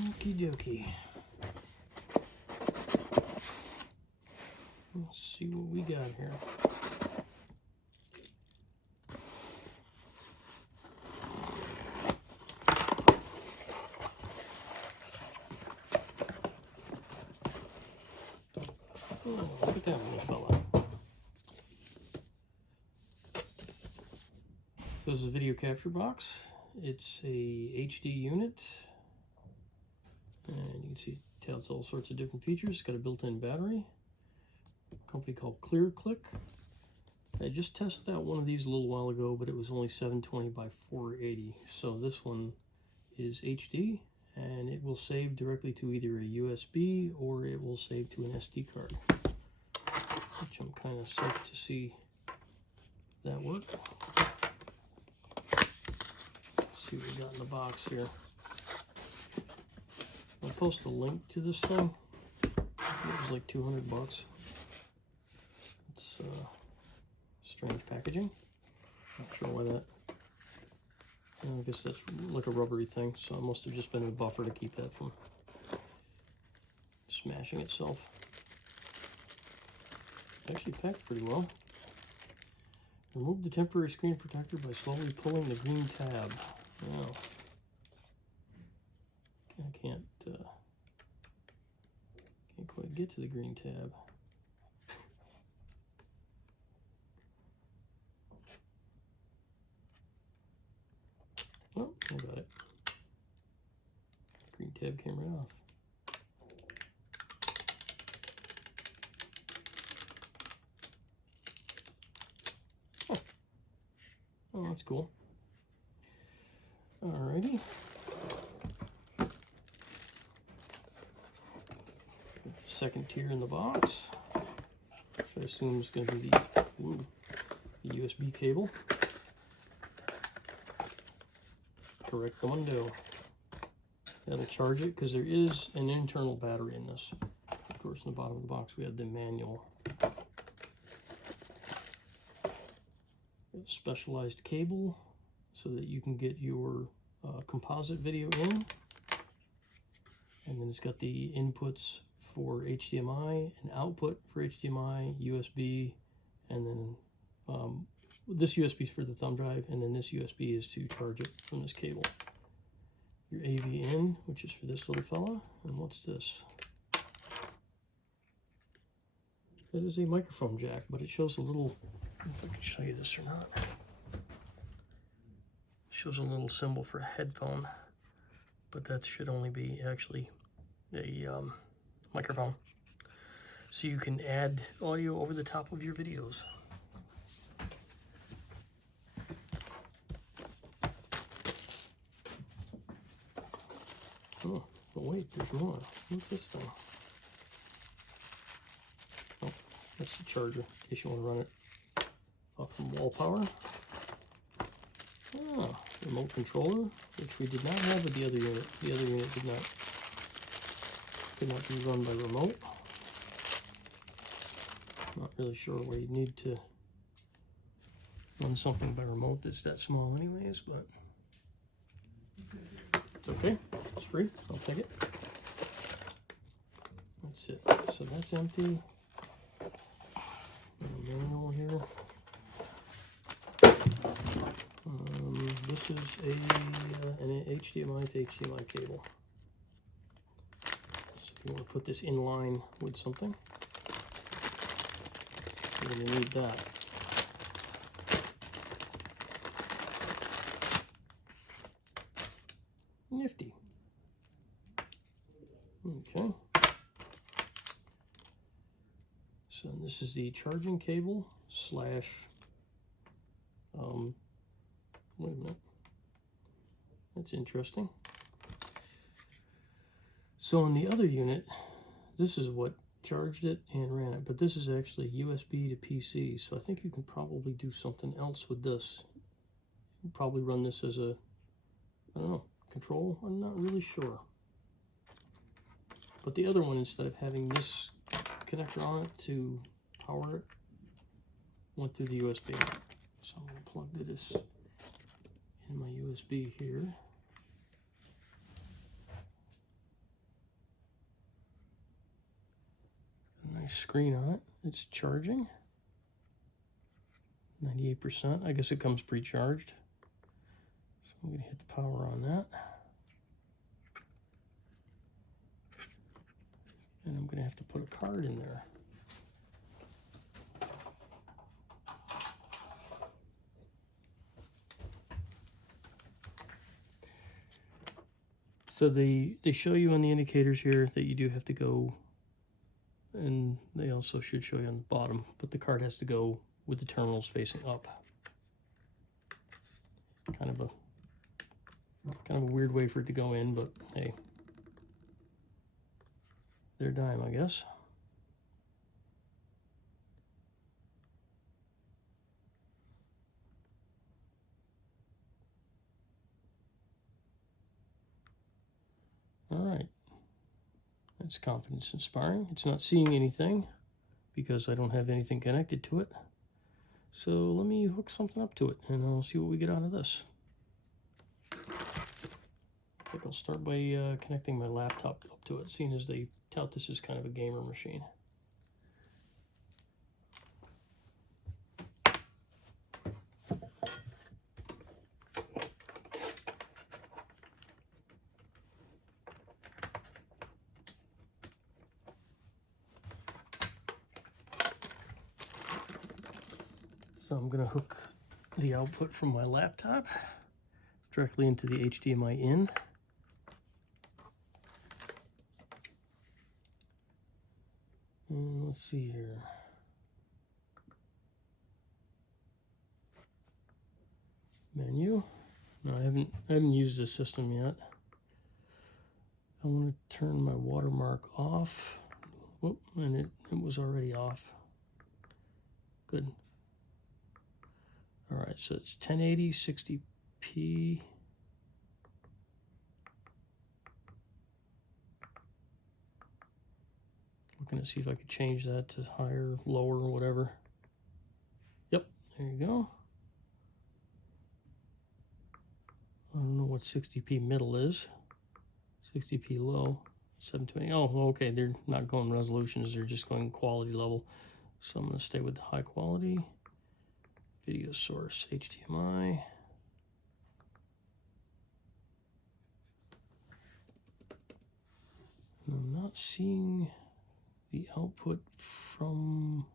Okie dokie. Let's see what we got here. Oh, look at that little fella. So this is a video capture box. It's a HD unit. And you can see it touts all sorts of different features. It's got a built-in battery. A company called ClearClick. I just tested out one of these a little while ago, but it was only 720 by 480. So this one is HD, and it will save directly to either a USB or it will save to an SD card, which I'm kind of psyched to see that work. Let's see what we got in the box here. I'll post a link to this thing. It was like 200 bucks. It's strange packaging. Not sure why that. I guess that's like a rubbery thing, so it must have just been a buffer to keep that from smashing itself. It's actually packed pretty well. Remove the temporary screen protector by slowly pulling the green tab. Wow. I can't quite get to the green tab. Oh, I got it. Green tab came right off. Oh, that's cool. Alrighty. Second tier in the box, which I assume is going to be the USB cable. Correct the window. That'll charge it because there is an internal battery in this. Of course, in the bottom of the box we have the manual. Specialized cable so that you can get your composite video in. And then it's got the inputs for HDMI, an output for HDMI, USB, and then this USB is for the thumb drive, and then this USB is to charge it from this cable. Your AV in, which is for this little fella, and what's this? That is a microphone jack, but it shows a little, I don't know if I can show you this or not. It shows a little symbol for a headphone, but that should only be actually a microphone. So you can add audio over the top of your videos. Oh, but wait, there's more. What's this thing? Oh, that's the charger, in case you want to run it off from wall power. Oh, remote controller, which we did not have with the other unit. The other unit could not be run by remote. Not really sure where you need to run something by remote that's that small anyways, but it's okay. It's free. I'll take it. That's it. So that's empty. Manual here. This is an HDMI to HDMI cable. So if you want to put this in line with something, you're going to need that. Nifty. Okay. So this is the charging cable slash, wait a minute. That's interesting. So on the other unit, this is what charged it and ran it, but this is actually USB to PC, so I think you can probably do something else with this. You can probably run this as a, I don't know, control? I'm not really sure. But the other one, instead of having this connector on it to power it, went through the USB. So I'm going to plug this in my USB here. a nice screen on it. It's charging. 98%. I guess it comes pre-charged. So I'm going to hit the power on that. And I'm going to have to put a card in there. So they show you on the indicators here that you do have to go, and they also should show you on the bottom, but the card has to go with the terminals facing up. Kind of a weird way for it to go in, but hey, their dime, I guess. All right, that's confidence inspiring. It's not seeing anything because I don't have anything connected to it. So let me hook something up to it and I'll see what we get out of this. I think I'll start by connecting my laptop up to it, seeing as they tout this as kind of a gamer machine. So I'm going to hook the output from my laptop directly into the HDMI in. And let's see here. Menu. No, I haven't used this system yet. I want to turn my watermark off. Whoop, and it was already off. Good. All right, so it's 1080, 60p. Looking to see if I could change that to higher, lower, whatever. Yep, there you go. I don't know what 60p middle is. 60p low, 720. Oh, okay, they're not going resolutions, they're just going quality level. So I'm going to stay with the high quality. Video source, HDMI. I'm not seeing the output from...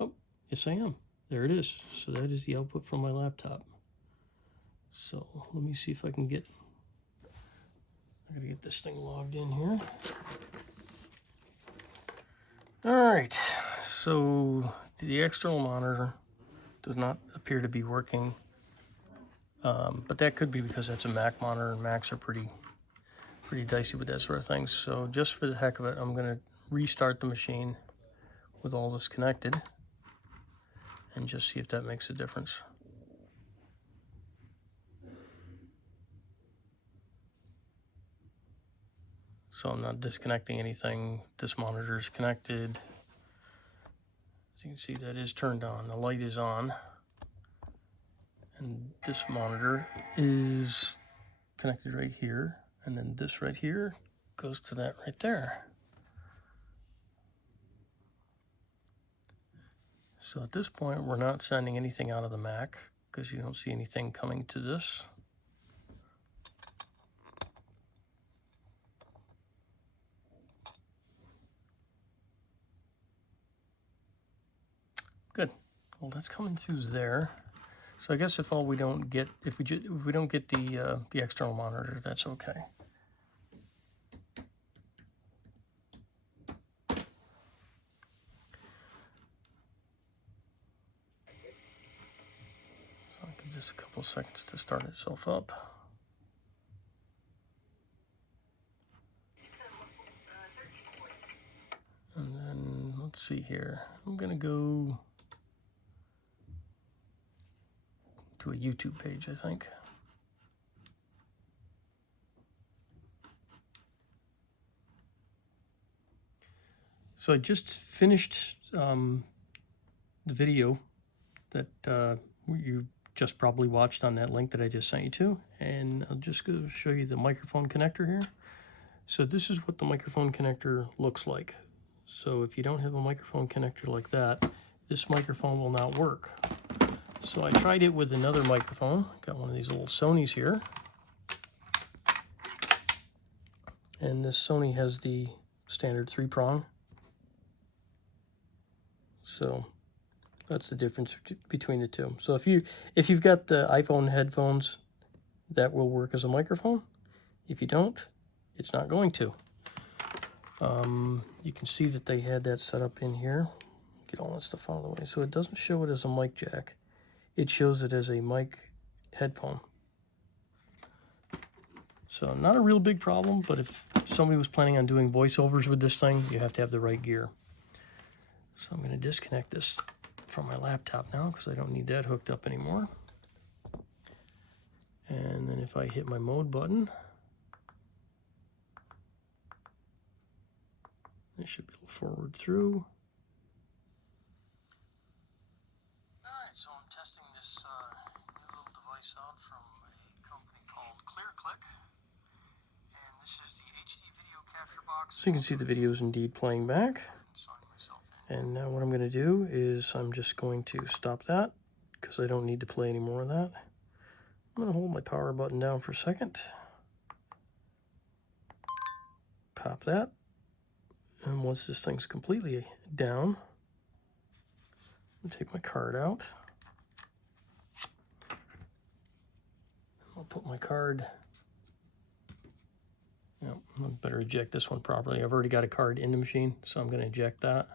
Oh, yes I am. There it is. So that is the output from my laptop. So let me see if I can get... I gotta get this thing logged in here. All right, so the external monitor does not appear to be working, but that could be because that's a Mac monitor, and Macs are pretty dicey with that sort of thing. So just for the heck of it, I'm going to restart the machine with all this connected and just see if that makes a difference. So I'm not disconnecting anything. This monitor is connected. As you can see, that is turned on. The light is on. And this monitor is connected right here. And then this right here goes to that right there. So at this point, we're not sending anything out of the Mac because you don't see anything coming to this. Good. Well, that's coming through there. So I guess if we don't get the external monitor, that's okay. So I'll give this a couple seconds to start itself up. And then let's see here. I'm gonna go to a YouTube page, I think. So I just finished the video that you just probably watched on that link that I just sent you to, and I'll just go show you the microphone connector here. So this is what the microphone connector looks like. So if you don't have a microphone connector like that, this microphone will not work. So I tried it with another microphone. Got one of these little Sonys here. And this Sony has the standard 3-prong. So that's the difference between the two. So if you've got the iPhone headphones, that will work as a microphone. If you don't, it's not going to. You can see that they had that set up in here. Get all that stuff out of the way. So it doesn't show it as a mic jack. It shows it as a mic headphone. So not a real big problem, but if somebody was planning on doing voiceovers with this thing, you have to have the right gear. So I'm going to disconnect this from my laptop now because I don't need that hooked up anymore. And then if I hit my mode button, it should be able to forward through. Alright, so I'm testing this new little device out from a company called Clear. And this is the HD video capture box. So you can see the video is indeed playing back. And now what I'm going to do is I'm just going to stop that because I don't need to play any more of that. I'm going to hold my power button down for a second. Pop that. And once this thing's completely down, I'm going to take my card out. I'll put my card. I better eject this one properly. I've already got a card in the machine, so I'm going to eject that.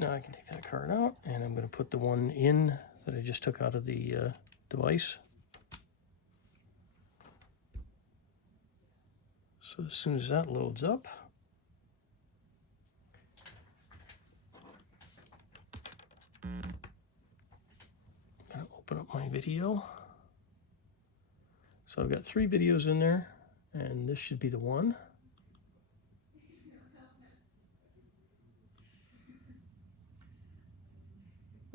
Now I can take that card out, and I'm going to put the one in that I just took out of the device. So as soon as that loads up, I'm going to open up my video. So I've got 3 videos in there, and this should be the one.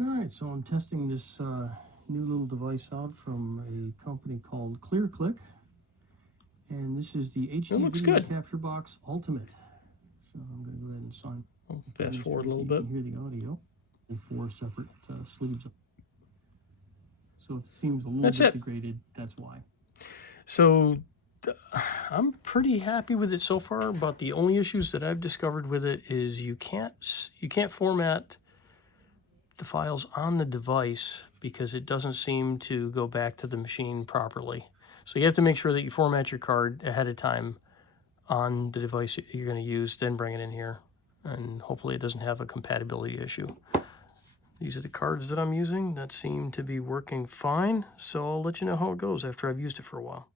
Alright, so I'm testing this new little device out from a company called Clear. And this is the HD Video Capture Box Ultimate. So I'm going to go ahead and sign. I'll fast forward a little bit. You can hear the audio. And 4 separate sleeves. So if it seems a little bit degraded, that's why. So I'm pretty happy with it so far, but the only issues that I've discovered with it is you can't format the files on the device because it doesn't seem to go back to the machine properly. So you have to make sure that you format your card ahead of time on the device that you're going to use, then bring it in here, and hopefully it doesn't have a compatibility issue. These are the cards that I'm using that seem to be working fine, so I'll let you know how it goes after I've used it for a while.